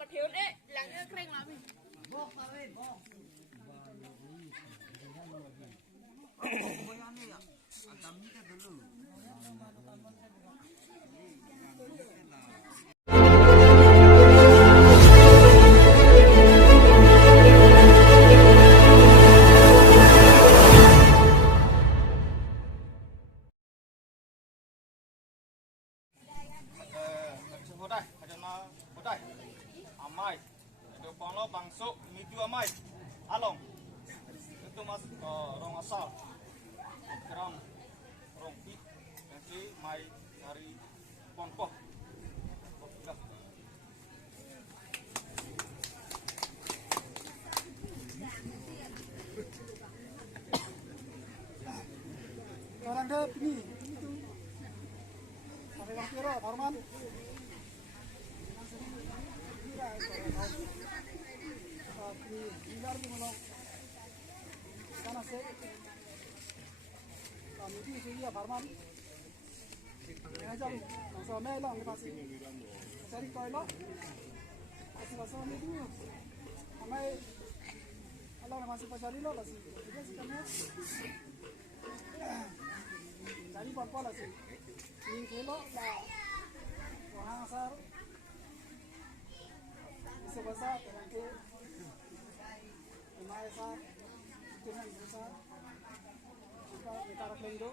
ประเทศเอ๊ะหลังเคร่งมาพี่Bangsuk menuju amai along itu mas rong asal kerang rong pit nanti mai dari pongpoh orang deh ini itu sampai waktu itu Farman Bilar di mana? Karena saya kami di sini ya Farman. Aja lu, masa mela nggak pasti. Cari toilet. Asal asal itu, amai, kalau masih pacari lo lah sih. Jadi sekarang cari apa lah sih. Ini kalau lah, orang asal. Bisa bahasa, nanti Maesa dengan besar kita ditaruh lendo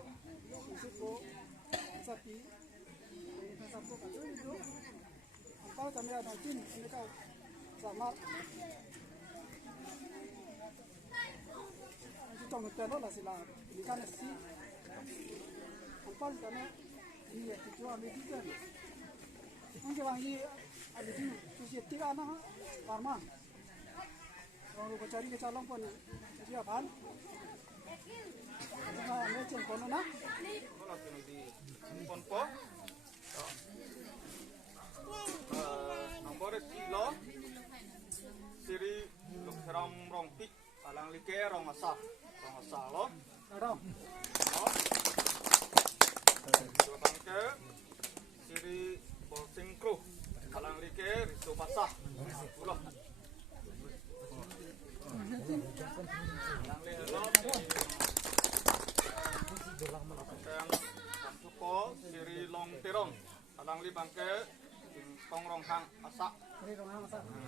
untuk ko sapi kita sapu kado itu apa kami ada jin mereka samar itu tong telo lah sila ikan nasi apa karena ini ya itu ada juga mungkin wangi ada di society anak farma kalau cari ke calon pun dia kan cuma macam kono nak di pongpoh nomor kilo siri luk seram rong pit alang like rong asal lo ada dua bangke siri bolsing kru alang like risu basah pulau yang lelo yang suko siri long terong alang li bangke tong rong hang asak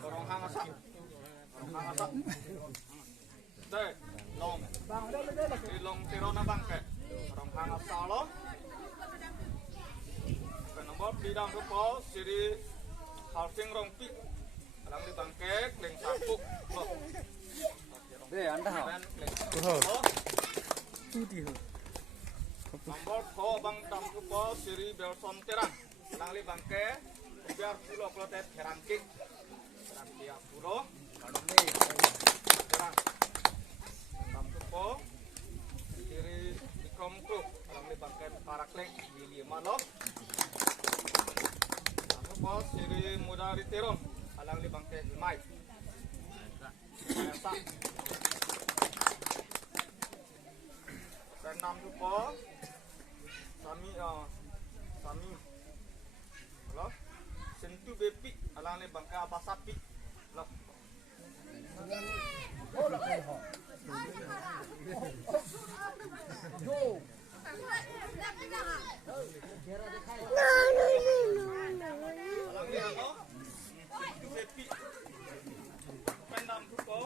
rong hang asak deh long siri long terong na bangke rong hang asak lo nomor bidang suko siri halsing rong pik alang li bangke kleng sapuk lo Anda Nombor ko bang tam ko siri belson terang langli bangke biar pulo klotet herangkik dia pulo terang tam ko siri ikom ko langli bangke parakleng mili malo tam ko siri mudari terong langli bangke himai biasa enam rupo sami lo sentu bepi alang le bangka apa sapi lo alang le ano sentu bepi enam rupo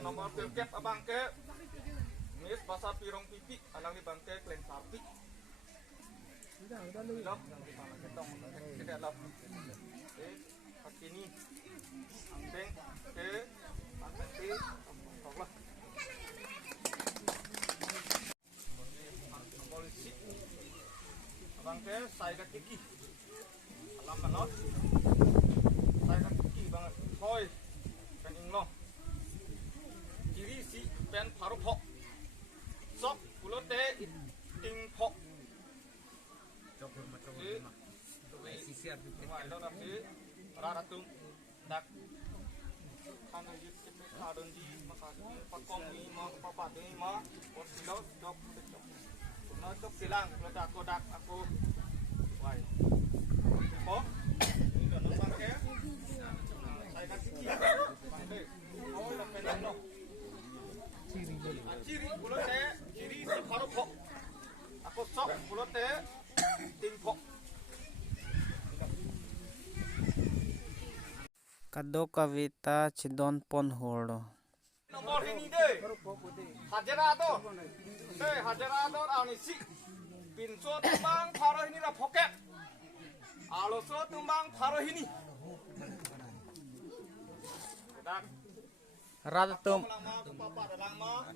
nomor pilkep abang ke mis basa pirong pipi alang di bangke kleng sapi lop ketong tidak lop kaki ini angteng ke angteng tolak polisi abang ke saya kaki alam manot saya kaki banget koi kan ingno kiri si pen paru pok sok pulote ting pok sisir di raratung dak Kadon di makasih pakom ni mau papat ni mau posilo jok. Nah cok silang kalau dak aku. Wai. Oh. Ini nonton bangke. Saya kasih dia. Awal nak pendek no. Ciri mulut teh, ciri si paru pok. Aku sok mulut teh ting pok. Kado kavita cidon pon holo. Nomor ini deh. Hajarador. Deh hajarador anisi. Pinso tumbang paruh ini lah poket. Aloso tumbang paruh ini. Dan Radatum lama ke papa lama.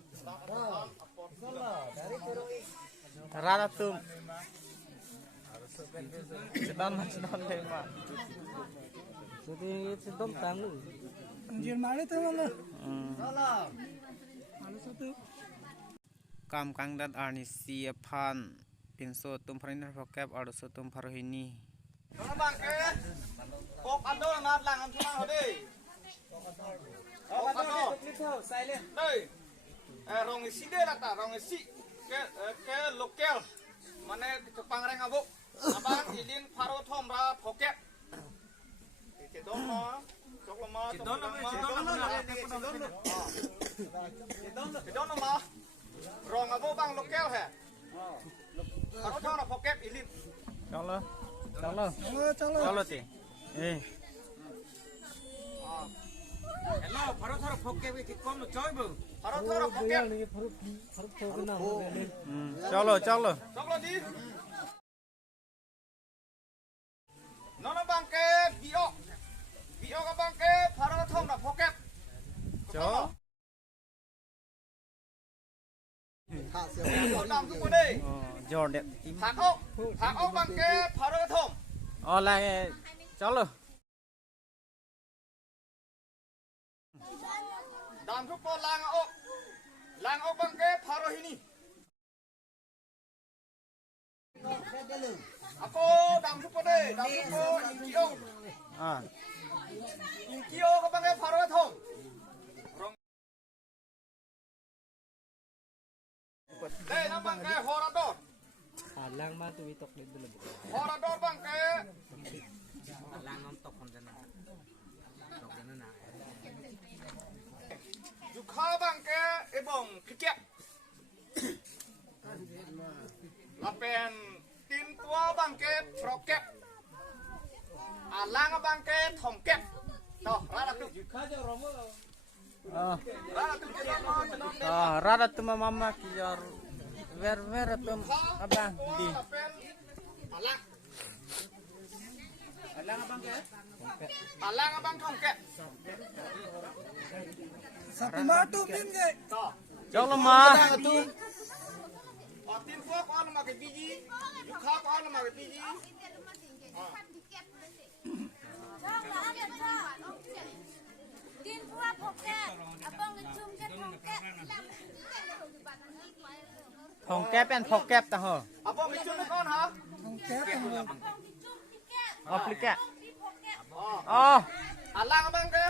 radatum cidon lema. Jadi cidon tamu. Anjir mana tu malah. Malah satu. Kam kangdat arnisi pan pinso tum perinir vokap arso tum parohini. Nona bangke. Kok ando nat lang am thuna hode. Kok ando. Silent. Dei. Rong isi deh lata, rong isi. Ke lokal. Mane Jepang reng abuk. Abang ilin paro thom ra poket. Cidon ma. Cok lama. Cidon ma. Rong abuk bang lokal he. Paro thom ra poket ilin. Chalo Calo. ti. Hello, paro thom ra poket ki kom no choi bu. Paro thom ra poket. Chalo Cok lo di. Nona bangke bio. Bio ka bangke paro thom ra poket. Cho Nam tu đây. Jordan Thạc ốc bằng cái phá rơ thom. lại chalo Đàm thuốc po lang ốc bằng cái phá rơ hini. Ako đàm thuốc po đây, đàm thuốc po inkio ka bằng cái phá rơ thom. Đây nó bằng cái horador. halang ma tu itok ni dulu. Horador bằng cái Halang nontok kon sana. Tok sana na. Jukha bằng cái ebong kikek. Lapen tin tua bằng cái proket. Alang bằng cái thong kek. Toh, rada tu. Rada tu cenong Radatum mama kijar ver tum abang di. Lapen alang. Alang abang ke? Alang abang thong kek. Satu matu pin ke. Toh. Chalo ma Tin tua ko ano make biji. Jukha ko ano make biji. Tin qua poket, abang ngecum ke poket. thong kep en phokep ta ho. Apa micun ni kon ha? Aplika. Oh. Oh, Alang abang ke?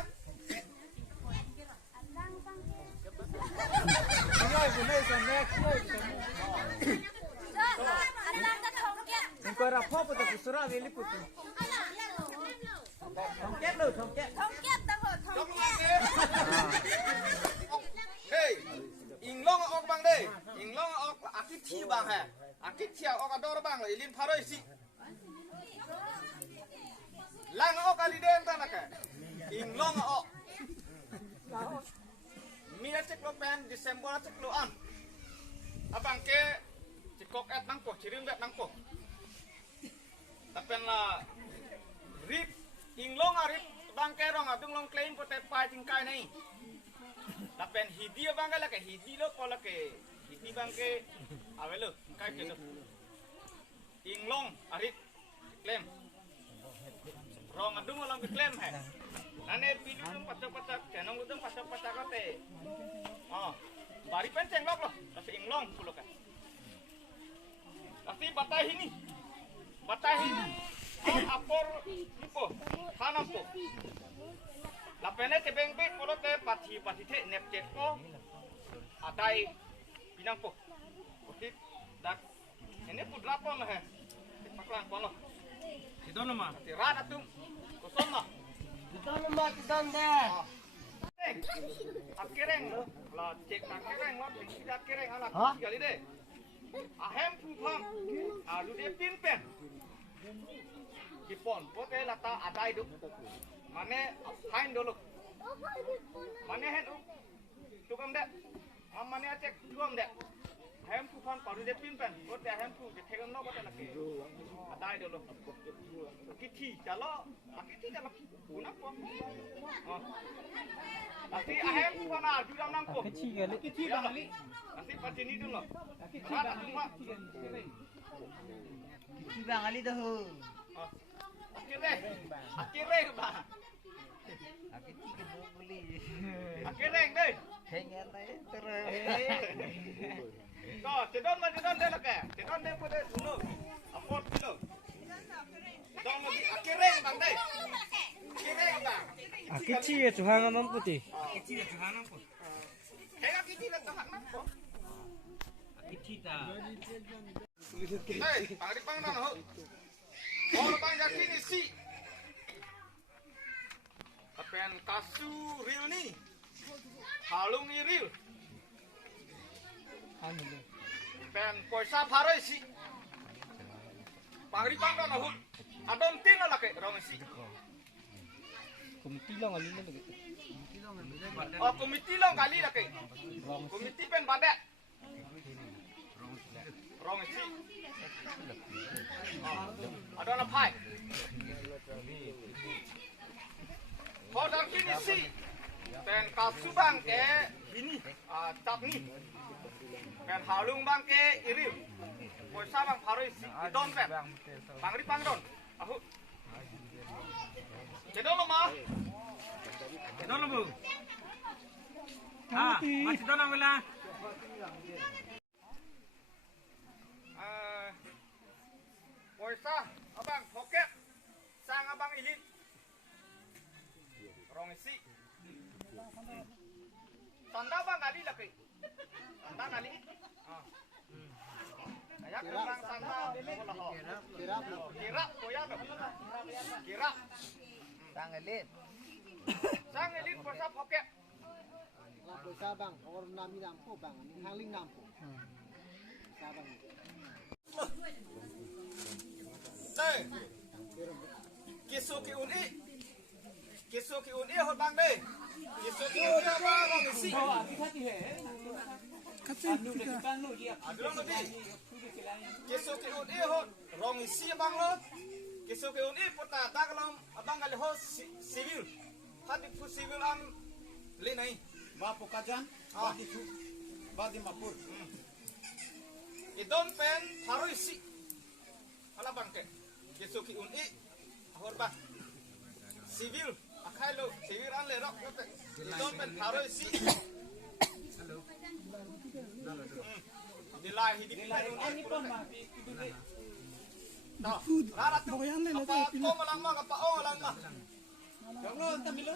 Alang ke poket. engko rapo pa ta kusura veli putu. Thongkep lo thongkep. Poket dah ho, Jom poket. ke? Hey, inglong ok bang deh. Inglong ok akit thi bang hai. Akit thi ok ador bang le ilin pharoi si. Lang ok ali den ta nak. Inglong ok. Mira cek lo pen Desember cek lo an. Abang ke cikok et nang ko ciring bet nang ko. Tapen la rip inglong arip bang ke rong adung long claim ko te pai tingkai nei. Tapen hidi bang ke la ke hidi lo ko la ke hidi bang ke avelo kai ke lo. Inglong arip claim. Rong adung long ke claim hai. Nane pidu tung patak-patak, kenong tung patak-patak kate. Oh, bari penceng lok loh, tapi inglong pulo kan. Tapi batai ini, apor ipo, hanam po. Lapene te bengbe polo te pati te nep jet ko. Adai pinang po. Okey. Dak. Ini pudra pon lah. Paklang pon lo. Sidon nama. Tirat atung. Kosong lah. Sidon nama sidon deh. Akereng lah cek akereng lah tidak akereng anak kali deh. Ahem pupang. Alu dia pinpen. Kipon pote lata adai du. Mane hain dulu. Mane hen tukam dek. Mane acek tuam dek. Ahem pupang paru dia pinpen. Pote ahem pu dia tegam no pote lagi. Adai dulu. Kiti kalau kiti kalau guna po. Nanti ahem pupang aju dalam nangko. Kiti kali. Nanti pasti ni dulu. Kiti bang ali dah. Akhirnya bang. Akhirnya deh. Kau cedon deh lah ke? Cedon deh pada dulu. Apot dulu. Cedon lagi akhirnya bang deh. Akhirnya bang. Kecil Tuhan mampu ti. Kecil Tuhan mampu. Kaya kecil lah Tuhan mampu. Kecil dah. Hei, pangri pangdan ho. Kalau bang jadi ni si. Apen kasu real ni. Halung ni real. Apen poisa parai si. Pangri pangdan ho. Adon tin lah ke rong si. Komiti lang alin na gitu. Oh komiti lang kali lah ke. Komiti pen badak. Rong si. Ada anak pai. Kau dah kini si. Pen kasu bang ke ini. Tap ni. Pen halung bang ke iri. Poisa bang parai si. Don pen. Pangri pangdon. Aku. Cedon lo mah. Sidon lo bu. Ah, mas sidon ang wala. Poisa abang poket. Sang abang ilit. Rong isi. Tanda bang kali lagi. Tanda kali. Ayak bang tanda bola ho. Kirap koya tu. Kirap. Sang elit. Sang elit poisa poket. Poisa bang, orang nami nampu bang, haling nampu. Sabang. Đây. Kisu ki uni. Kisu ki uni hot bang đây. Kisu ki uni apa bang isi. Adulong lagi. Kisu ki uni hot rong isi bang lo. Kisu ki uni pota tak long abang kali ho civil. Hadi fu civil am le nahi. Bapo kajan, badi mapur. Idon pen haru isi. Ala bang ke. Kisu ki uni hor bang. Civil akai lo civil an le rok. Idon pen haru isi. Nilai hidup ini pun mati. Nah, rara tu. Apa kau malang mak apa oh malang mak. Jangan lu, tamilo.